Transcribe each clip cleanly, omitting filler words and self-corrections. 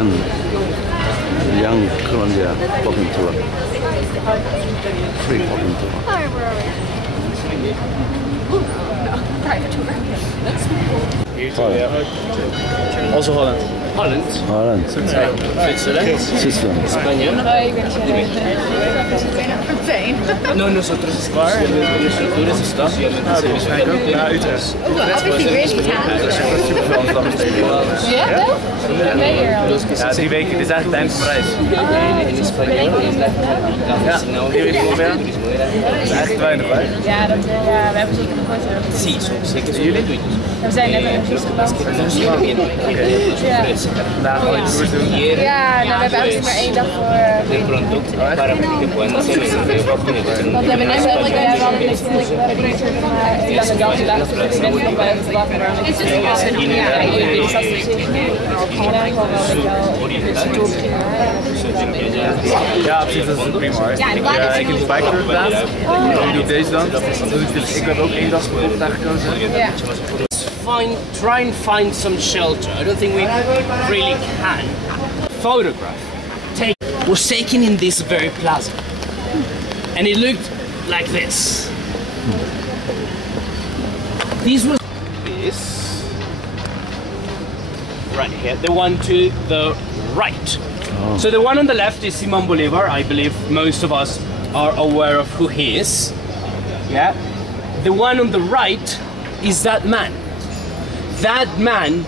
and young Colombia walking tour. Free walking tour. Hi, where are we? No, private tour. Holland. Also Holland. Holland. Holland. Switzerland. Switzerland. España. No, nosotros nuestro tour is stop. Naar Utrecht. Oh, well, obviously really Yeah? Ja, 3 weken. Dit is eigenlijk tijdens Parijs. En español is Ja, 3 weken ongeveer. Dat is eigenlijk te weinig, hè? Ja, we hebben zeker nog nooit zo. Sí, sé que son gratuitos. We zijn net een juist geland. Vandaag gewoon iets tours doen. Ja, nou, we hebben eigenlijk maar 1 dag voor. De pronto, para que puedan hacer el Want we hebben net wel niks maar een lange dag gedaan. Dus we nog wel even wachten. Het is dus Ja, precies, dat is prima. Ik heb de biketour gedaan. Nu doe ik deze dan. Dus ik heb ook 1 dag voor Bogota gekozen. try and find some shelter. I don't think we really can. Photograph was taken in this very plaza, and it looked like this. This was this right here, the one to the right. Oh. So the one on the left is Simón Bolívar. I believe most of us are aware of who he is. Yeah. The one on the right is that man. That man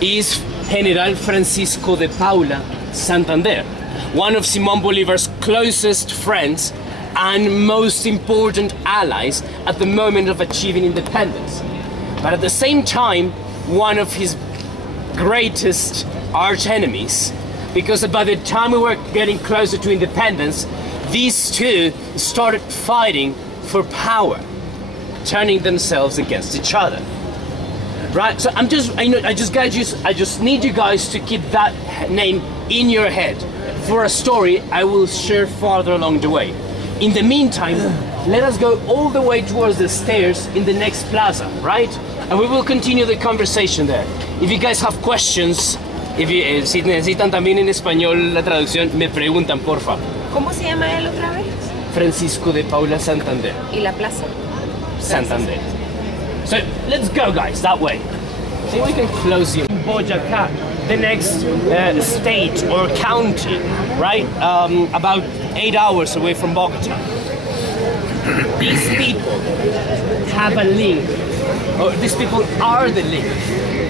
is General Francisco de Paula Santander, one of Simón Bolívar's closest friends and most important allies at the moment of achieving independence. But at the same time, one of his greatest arch enemies, because by the time we were getting closer to independence, these two started fighting for power, turning themselves against each other. Right, so I just need you guys to keep that name in your head for a story I will share farther along the way. In the meantime, let us go all the way towards the stairs in the next plaza, right? And we will continue the conversation there. If you guys have questions, si necesitan también en español la traducción, me preguntan, porfa. ¿Cómo se llama él otra vez? Francisco de Paula Santander. ¿Y la plaza? Santander. So let's go, guys, that way. See if we can close you. Boyacá, the next state or county, right? About 8 hours away from Bogota. These people have a link, or these people are the link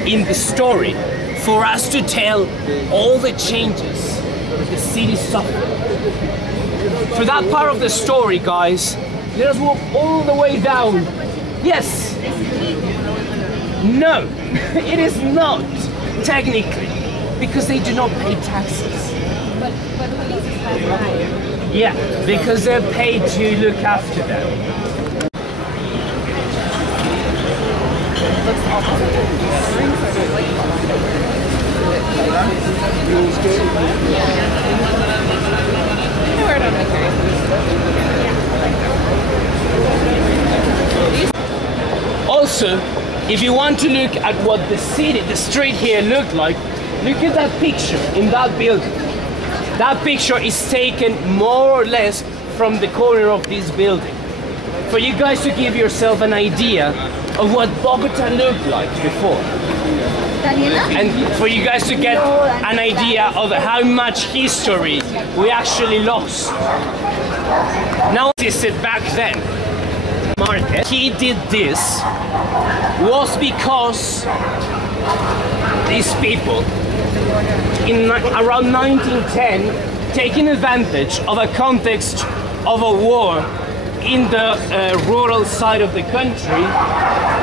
in the story for us to tell all the changes that the city suffered. For that part of the story, guys, let us walk all the way down. Yes. No, it is not, technically, because they do not pay taxes. But police is higher. Yeah, because they're paid to look after them. Also, if you want to look at what the street here looked like, look at that picture in that building. That picture is taken more or less from the corner of this building. For you guys to give yourself an idea of what Bogota looked like before. And for you guys to get an idea of how much history we actually lost. Now, this is back then. Market. He did this was because these people in around 1910, taking advantage of a context of a war in the rural side of the country,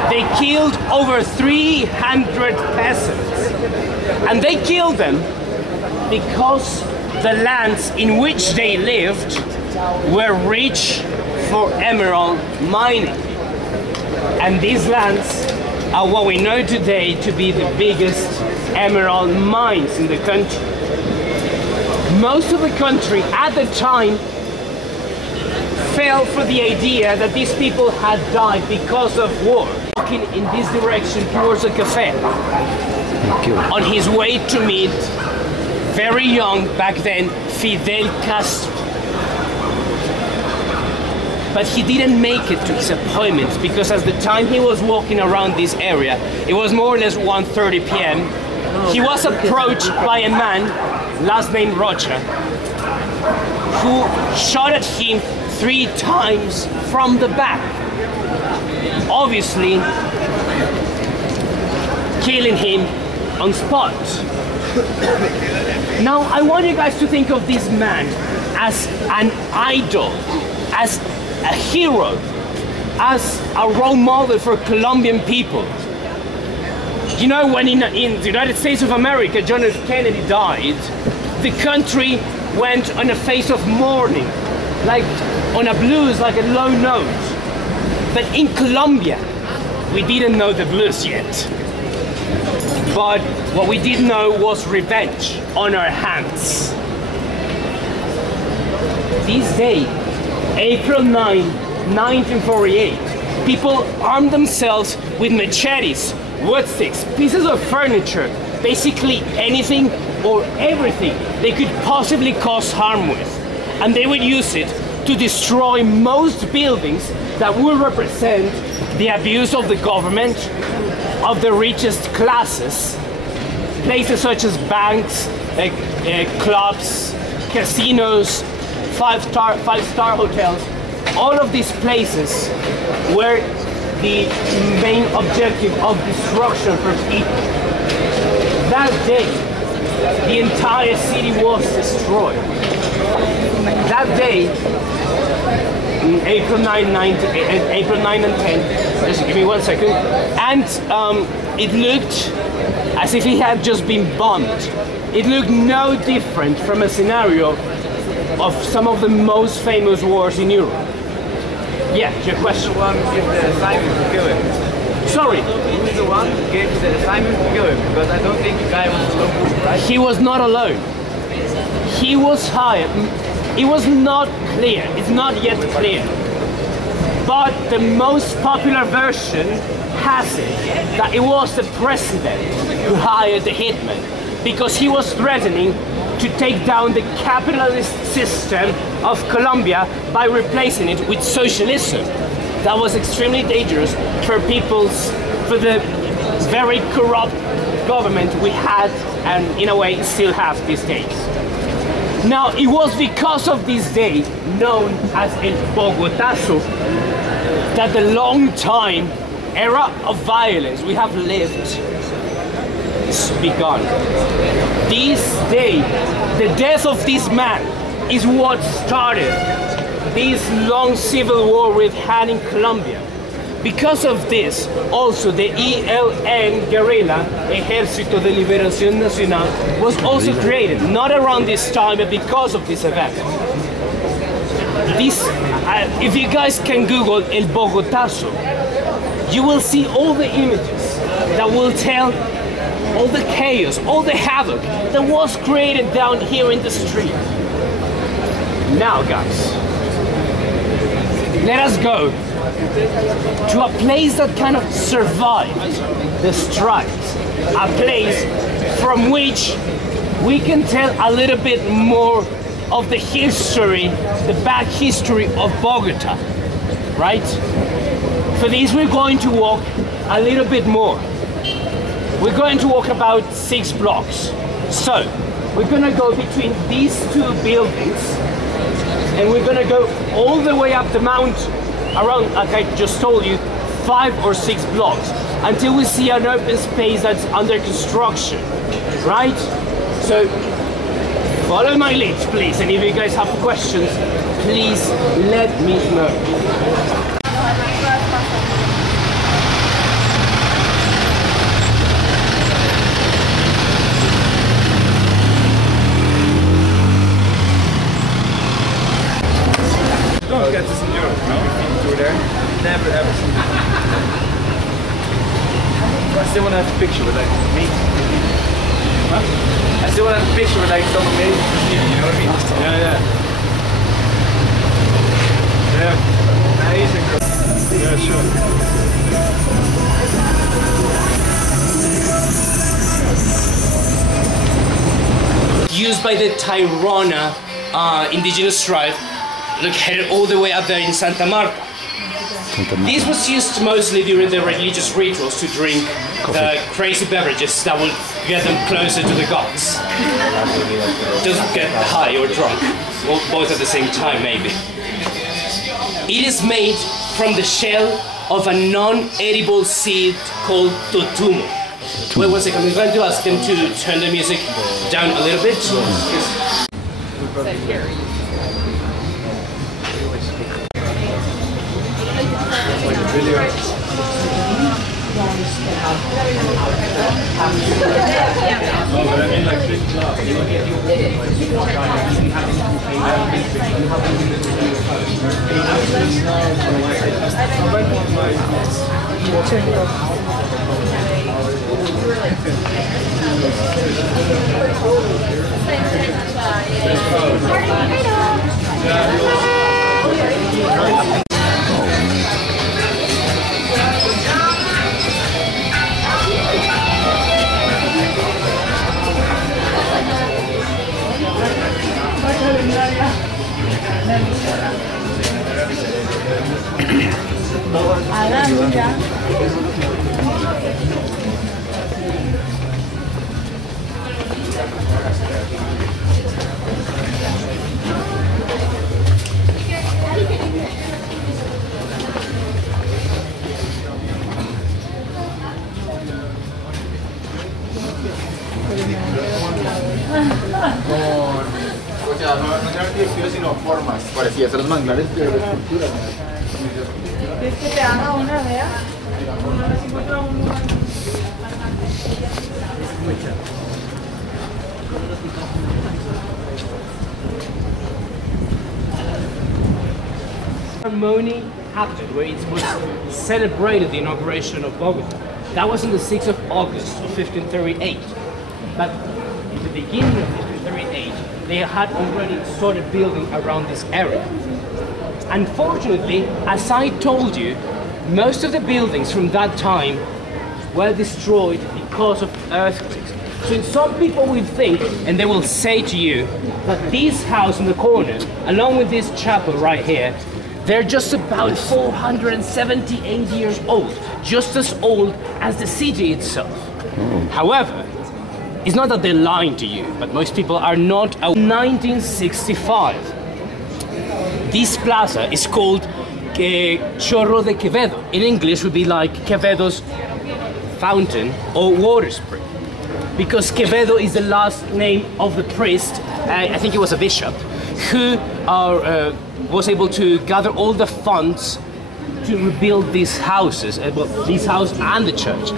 they killed over 300 peasants. And they killed them because the lands in which they lived were rich for emerald mining. And these lands are what we know today to be the biggest emerald mines in the country. Most of the country at the time fell for the idea that these people had died because of war. Walking in this direction towards a cafe on his way to meet very young back then, Fidel Castro. But he didn't make it to his appointment because at the time he was walking around this area, it was more or less 1:30 p.m. He was approached by a man, last name Rocha, who shot at him 3 times from the back, obviously killing him on spot. Now I want you guys to think of this man as an idol, as a hero, as a role model for Colombian people. You know, when in the United States of America, John F. Kennedy died, the country went on a phase of mourning, like on a blues, like a low note. But in Colombia, we didn't know the blues yet. But what we did know was revenge on our hands. This day, April 9, 1948, people armed themselves with machetes, wood sticks, pieces of furniture, basically anything or everything they could possibly cause harm with. And they would use it to destroy most buildings that would represent the abuse of the government, of the richest classes, places such as banks, clubs, casinos, five-star hotels. All of these places were the main objective of destruction for people. That day, the entire city was destroyed. That day, April 9 and 10, just give me 1 second, and it looked as if it had just been bombed. It looked no different from a scenario of some of the most famous wars in Europe. Yeah, your question. Who's the one who gave the assignment to kill him? Sorry? Who's the one who gave the assignment to kill him? Because I don't think the guy was alone, right? He was not alone. He was hired. It was not clear. It's not yet clear. But the most popular version has it that it was the president who hired the hitman because he was threatening to take down the capitalist system of Colombia by replacing it with socialism. That was extremely dangerous for the very corrupt government we had and in a way still have these days. Now, it was because of this day, known as El Bogotazo, that the long time era of violence we have lived is begun. This day, the death of this man is what started this long civil war we've had in Colombia. Because of this, also the ELN guerrilla, Ejército de Liberación Nacional, was also created, not around this time, but because of this event. If you guys can Google El Bogotazo, you will see all the images that will tell all the chaos, all the havoc that was created down here in the street. Now, guys, let us go to a place that kind of survived the strikes, a place from which we can tell a little bit more of the history, the back history of Bogota, right? For this, we're going to walk a little bit more. We're going to walk about 6 blocks. So, we're gonna go between these 2 buildings, and we're gonna go all the way up the mountain, around, like I just told you, 5 or 6 blocks, until we see an open space that's under construction, right? So, follow my lead, please, and if you guys have questions, please let me know. Don't get this in Europe, no? If you there, never ever seen it. I still want to have a picture with like me. Huh? I still want to have a picture with like some amazing museum, you know what I mean? Yeah, yeah. Amazing. Yeah, used by the Tairona indigenous tribe, look, headed all the way up there in Santa Marta. This was used mostly during the religious rituals to drink the crazy beverages that will get them closer to the gods. Just get high or drunk, or both at the same time maybe. It is made from the shell of a non-edible seed called totumo. Wait 1 second, I'm going to ask them to turn the music down a little bit. O sea, no eran texturas sino formas. Parecía ser los manglares de escultura. ¿Quieres que te haga una, vea? A ver si encuentro un lugar. Ceremony happened where it was celebrated the inauguration of Bogota. That was on the 6th of August of 1538. But in the beginning of 1538, they had already started building around this area. Unfortunately, as I told you, most of the buildings from that time were destroyed because of earthquakes. So some people will think, and they will say to you, that this house in the corner, along with this chapel right here, they're just about 478 years old, just as old as the city itself. However, it's not that they're lying to you, but most people are not. 1965, this plaza is called Chorro de Quevedo. In English would be like Quevedo's fountain or water spring, because Quevedo is the last name of the priest, I think he was a bishop, who was able to gather all the funds to rebuild these houses, well, this house and the church.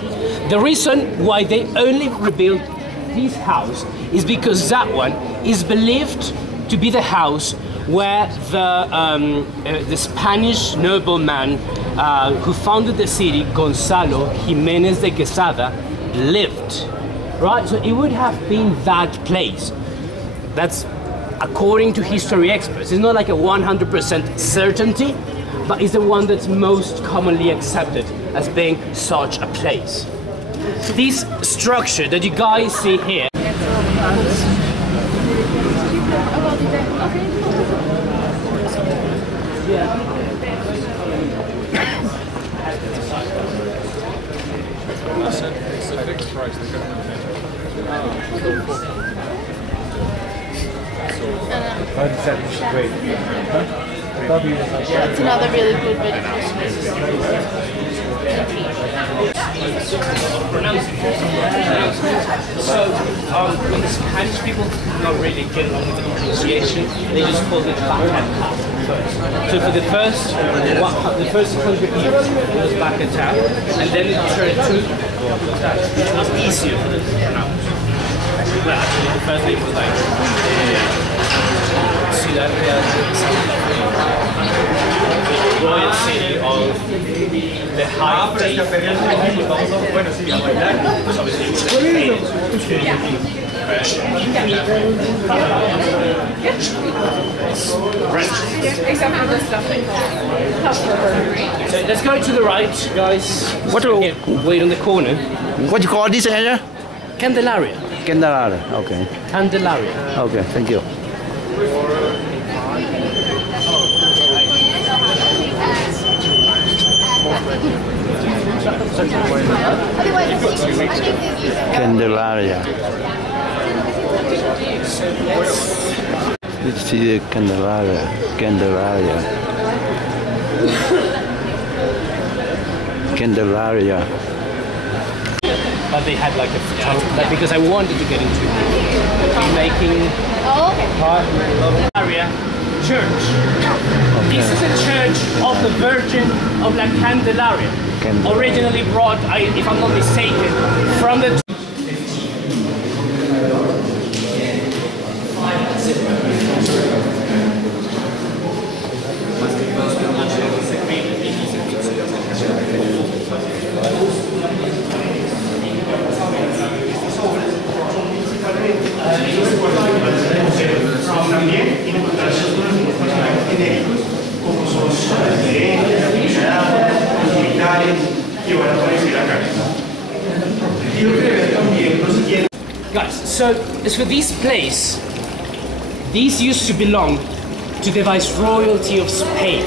The reason why they only rebuilt this house is because that one is believed to be the house where the Spanish nobleman who founded the city, Gonzalo Jimenez de Quesada, lived. Right, so it would have been that place. That's according to history experts. It's not like a 100% certainty, but it's the one that's most commonly accepted as being such a place. This structure that you guys see here It's another really good video. So, when the Spanish people not really get along with the pronunciation, they just called it Bacatá first. So for the first 100 years, it was Bacatá, and then it turned to Bogota, which was easier for them to pronounce. Well, actually, the first name was like Ciudad Real, the royal city of the high faith. Except for this stuff. So let's go to the right, guys. What Wait on the corner. you call this area? Candelaria. Candelaria. Okay. Candelaria. Okay. Thank you. Candelaria. Let's see the Candelaria. Candelaria. Candelaria. But they had like a photographer, because I wanted to get into making area church. This is a church of the Virgin of La Candelaria. Originally brought, if I'm not mistaken, from the también encontrarse algunos personajes genéricos como son militares que van a aparecer acá. Quiero que vean también lo siguiente. Guys, so as for this place, these used to belong to the Viceroyalty of Spain.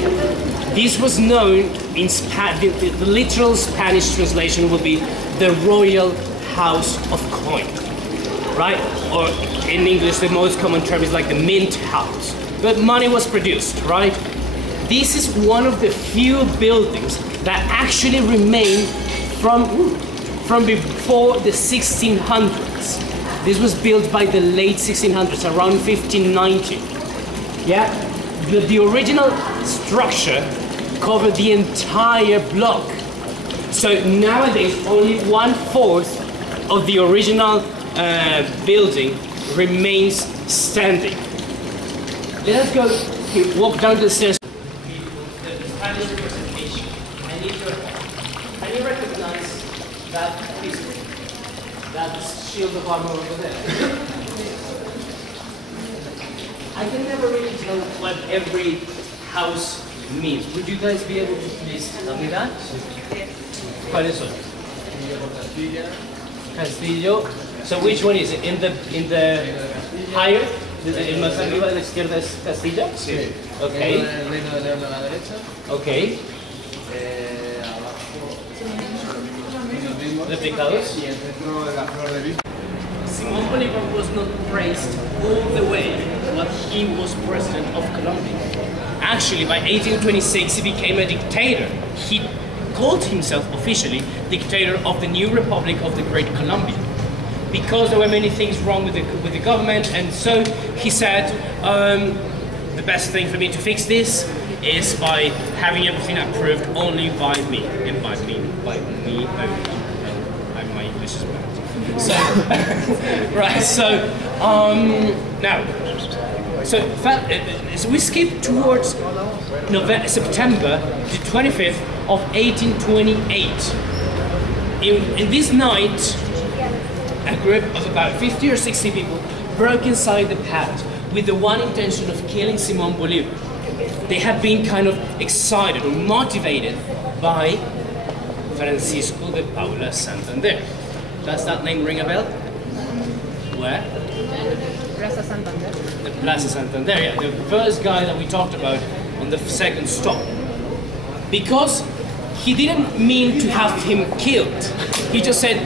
This was known in the literal Spanish translation would be the Royal House of Coin, right? Or in English, the most common term is like the mint house. But money was produced, right? This is one of the few buildings that actually remain from before the 1600s. This was built by the late 1600s, around 1590. Yeah, the original structure covered the entire block. So nowadays, only 1/4 of the original building remains standing. Let us go walk down the stairs. The Spanish representation. Can you recognize that piece? That shield of armor over there? I can never really tell what every house means. Would you guys be able to please tell me that? ¿Cuál es eso? Castillo. So which one is it? In the higher? El más arriba de la izquierda es Castilla? Sí. Okay. El reino de León a la derecha. Okay. Replicados. Y el centro de la flor de vid. Simón Bolívar was not praised all the way when he was president of Colombia. Actually, by 1826, he became a dictator. He called himself officially dictator of the new Republic of the Great Colombia, because there were many things wrong with the government, and so he said, the best thing for me to fix this is by having everything approved only by me, and by me only. And my English is bad. So, right, so, now, so we skip towards September the 25th of 1828. In this night, a group of about 50 or 60 people broke inside the palace with the one intention of killing Simón Bolívar. They had been kind of excited or motivated by Francisco de Paula Santander. Does that name ring a bell? Where? Plaza Santander. The Plaza Santander, yeah, the first guy that we talked about on the second stop. Because he didn't mean to have him killed. He just said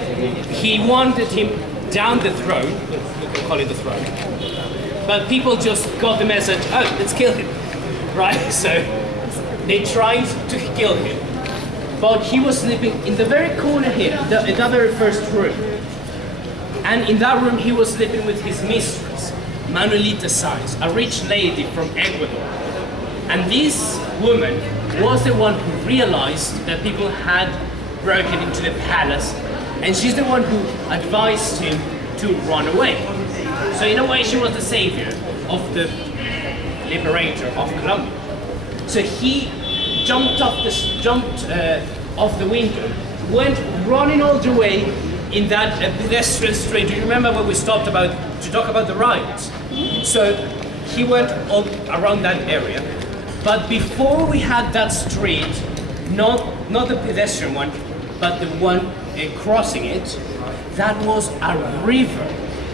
he wanted him down the throne, we can call it the throne. But people just got the message, oh, let's kill him, right? So they tried to kill him. But he was sleeping in the very corner here, in that very first room. And in that room he was sleeping with his mistress, Manuelita Sáenz, a rich lady from Ecuador. And this woman was the one who realized that people had broken into the palace, and she's the one who advised him to run away. So in a way she was the savior of the liberator of Colombia. So he jumped off the window, went running all the way in that pedestrian street. Do you remember when we stopped to talk about the riots? So he went all around that area. But before we had that street, not the pedestrian one, but the one crossing it, that was a river.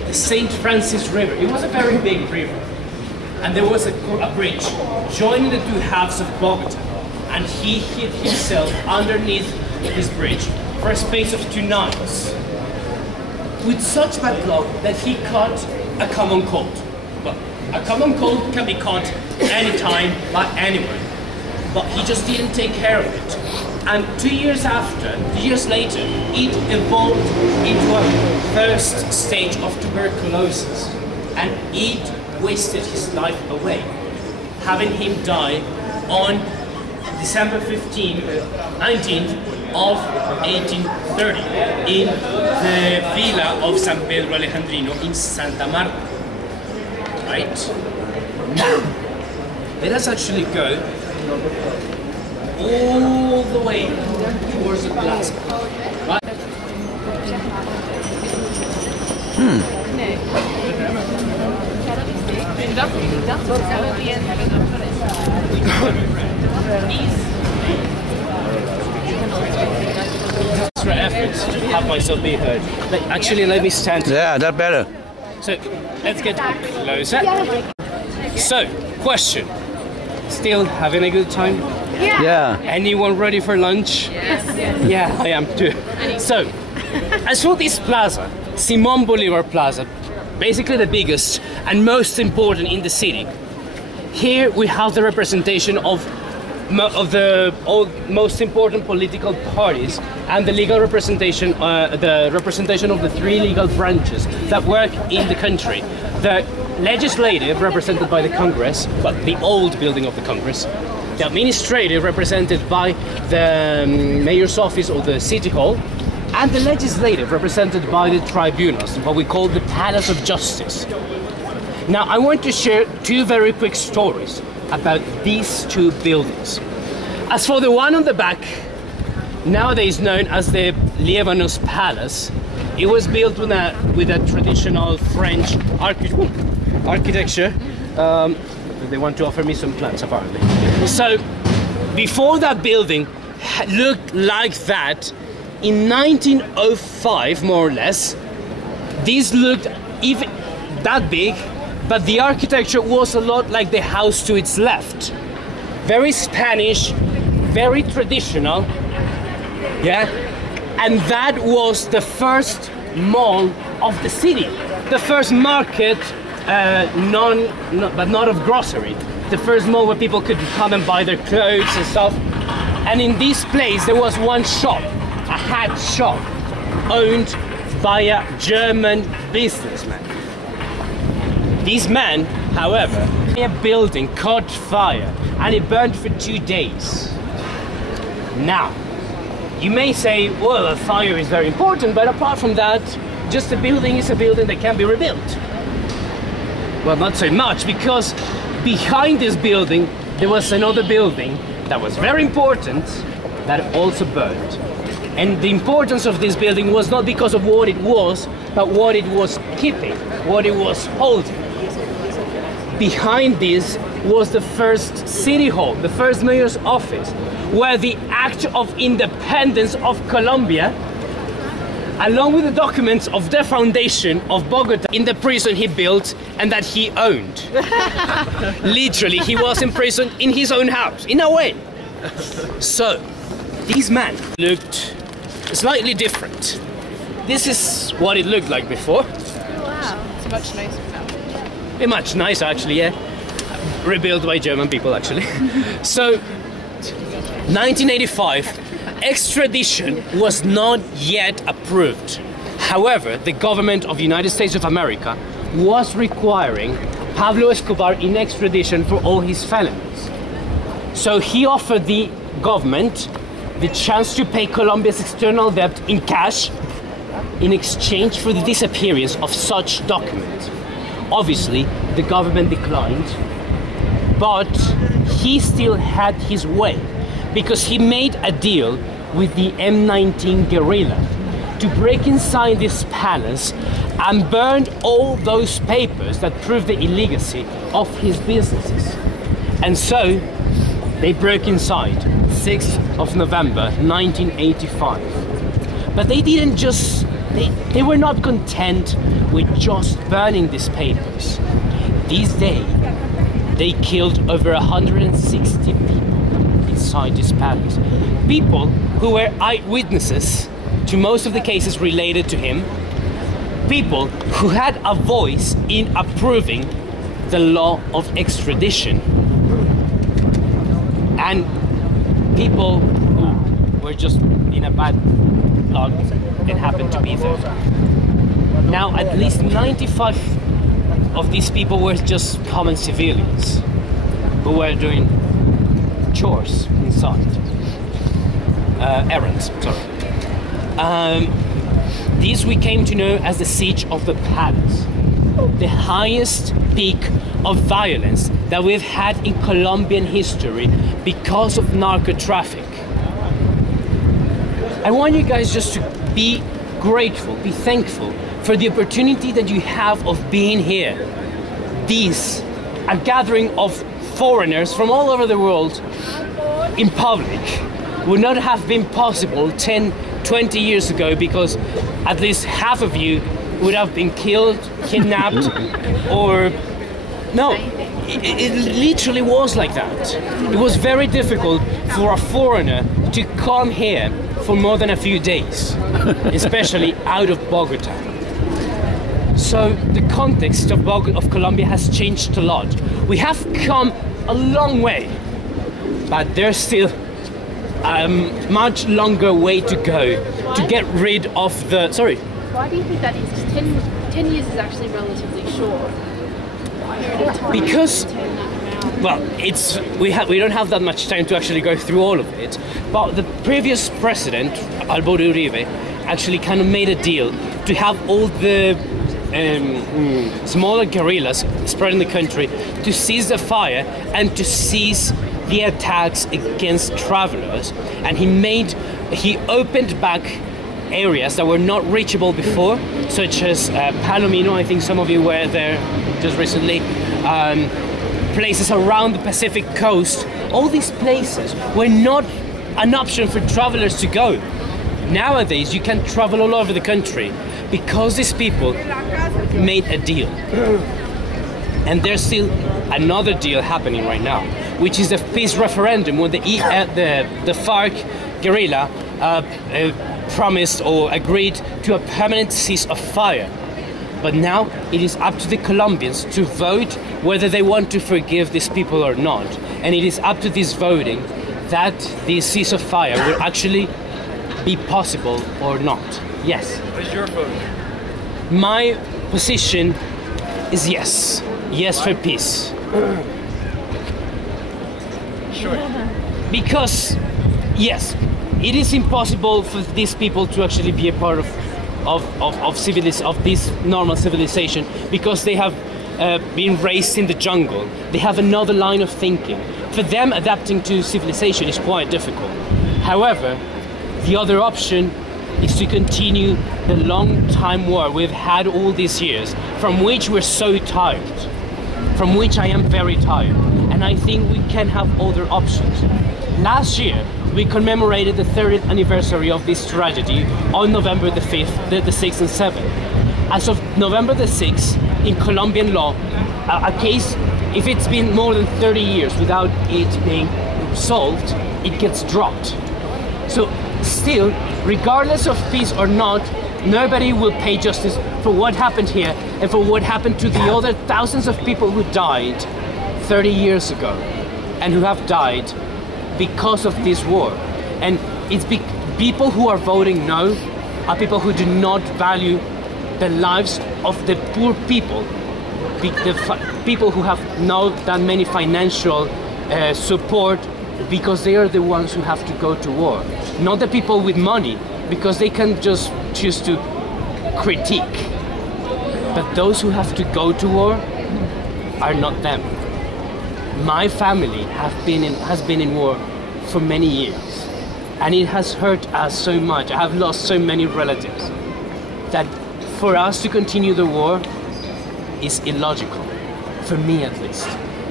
the St. Francis River. It was a very big river. And there was a bridge joining the two halves of Bogota. And he hid himself underneath this bridge for a space of 2 nights. With such bad luck that he caught a common cold. But a common cold can be caught anytime by anyone. But he just didn't take care of it. And 2 years later, it evolved into a first stage of tuberculosis. And it wasted his life away, having him die on December 19th of 1830 in the villa of San Pedro Alejandrino in Santa Marta. Right? Now, let us actually go all the way towards the plaza. Right? Extra efforts to have myself be heard. Actually, let me stand. Yeah, that better. So, let's get closer. So, question. Still having a good time? Yeah. Anyone ready for lunch? Yes. Yeah, I am too. So, as for this plaza, Simón Bolívar Plaza, basically the biggest and most important in the city. Here we have the representation of the most important political parties and the legal representation, the representation of the 3 legal branches that work in the country. The legislative, represented by the Congress, but the old building of the Congress. The administrative, represented by the mayor's office or the city hall. And the legislative, represented by the tribunals, what we call the Palace of Justice. Now, I want to share 2 very quick stories about these 2 buildings. As for the one on the back, nowadays known as the Liévanos Palace, it was built with a traditional French architecture. They want to offer me some plants, apparently. So, before that building looked like that, in 1905, more or less, these looked even that big, but the architecture was a lot like the house to its left. Very Spanish, very traditional, yeah? And that was the first mall of the city. The first market, but not of grocery. The first mall where people could come and buy their clothes and stuff. And in this place, there was one shop, a hat shop, owned by a German businessman. This man, however, a building caught fire and it burned for 2 days. Now, you may say, well, a fire is very important, but apart from that, just a building is a building that can be rebuilt. Well, not so much, because behind this building, there was another building that was very important that also burned. And the importance of this building was not because of what it was, but what it was keeping, what it was holding. Behind this was the first city hall, the first mayor's office, where the Act of Independence of Colombia, along with the documents of the foundation of Bogota in the prison he built and that he owned. Literally, he was imprisoned in his own house, in a way. So, this man looked slightly different. This is what it looked like before. Oh, wow. It's much nicer now. Much nicer, actually, yeah. Rebuilt by German people, actually. So, 1985, extradition was not yet approved. However, the government of the United States of America was requiring Pablo Escobar in extradition for all his felonies. So he offered the government the chance to pay Colombia's external debt in cash in exchange for the disappearance of such documents. Obviously, the government declined, but he still had his way, because he made a deal with the M19 guerrilla to break inside this palace and burn all those papers that proved the illegality of his businesses. And so, they broke inside, 6th of November 1985. But they didn't just they were not content with just burning these papers. This day, they killed over 160 people inside this palace. People who were eyewitnesses to most of the cases related to him. People who had a voice in approving the law of extradition. And people who were just in a bad luck and happened to be there. Now, at least 95 of these people were just common civilians who were doing chores inside. Errands, sorry. This we came to know as the Siege of the Palace. The highest peak of violence that we've had in Colombian history because of narco traffic. I want you guys just to be grateful, be thankful for the opportunity that you have of being here. This, a gathering of foreigners from all over the world in public, would not have been possible 10, 20 years ago, because at least half of you would have been killed, kidnapped, or... No, it literally was like that. It was very difficult for a foreigner to come here for more than a few days, especially out of Bogota. So the context of Colombia has changed a lot. We have come a long way, but there's still a much longer way to go to get rid of the... Sorry? Why do you think that is? 10 years is actually relatively short. Because, well, we don't have that much time to actually go through all of it, but the previous president, Alvaro Uribe, actually kind of made a deal to have all the smaller guerrillas spreading the country to cease the fire and to cease the attacks against travelers. And he opened back areas that were not reachable before, such as Palomino. I think some of you were there just recently. Places around the Pacific coast. All these places were not an option for travelers to go. Nowadays, you can travel all over the country because these people made a deal. And there's still another deal happening right now, which is the peace referendum, where the FARC guerrilla promised or agreed to a permanent cease of fire. But now it is up to the Colombians to vote whether they want to forgive these people or not. And it is up to this voting that the cease of fire will actually be possible or not. Yes. What is your vote? My position is yes. Yes for peace. Sure. Because, yes, it is impossible for these people to actually be a part of this normal civilization, because they have been raised in the jungle. They have another line of thinking. For them, adapting to civilization is quite difficult. However, the other option is to continue the long time war we've had all these years, from which we're so tired, from which I am very tired. And I think we can have other options. Last year, we commemorated the 30th anniversary of this tragedy on November the 5th, the 6th and 7th. As of November the 6th, in Colombian law, a case, if it's been more than 30 years without it being solved, it gets dropped. So still, regardless of peace or not, nobody will pay justice for what happened here and for what happened to the other thousands of people who died 30 years ago and who have died because of this war. And it's people who are voting no are people who do not value the lives of the poor people, the people who have not that many financial support, because they are the ones who have to go to war. Not the people with money, because they can just choose to critique. But those who have to go to war are not them. My family has been in war for many years, and it has hurt us so much. I have lost so many relatives that for us to continue the war is illogical, for me at least.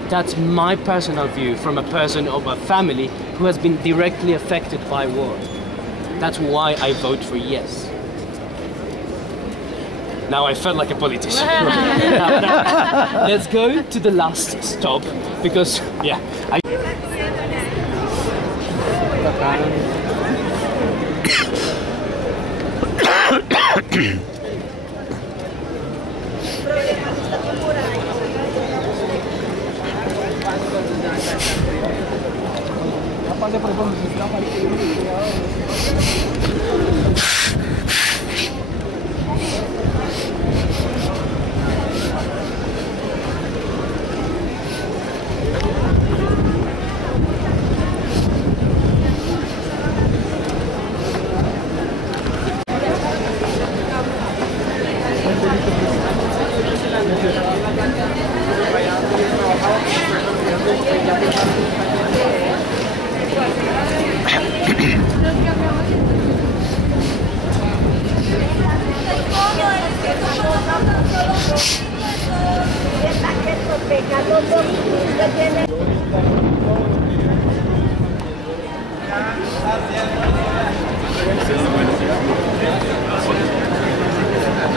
That's my personal view from a person of a family who has been directly affected by war. That's why I vote for yes. Now I felt like a politician. Let's go to the last stop because, yeah.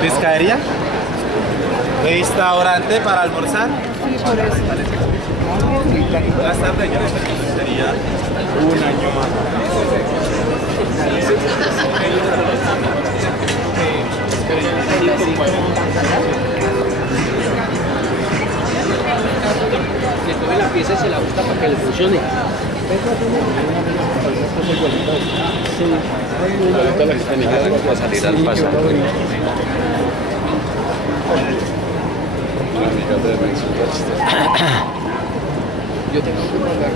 ¿Pescadería? ¿Restaurante para almorzar? Sí, por eso. Buenas tardes, yo necesitaría un año más. Le coge la pieza y se la ajusta para que le funcione. Ahorita la hispanidad va a salir al pasar. Yo tengo que pagar.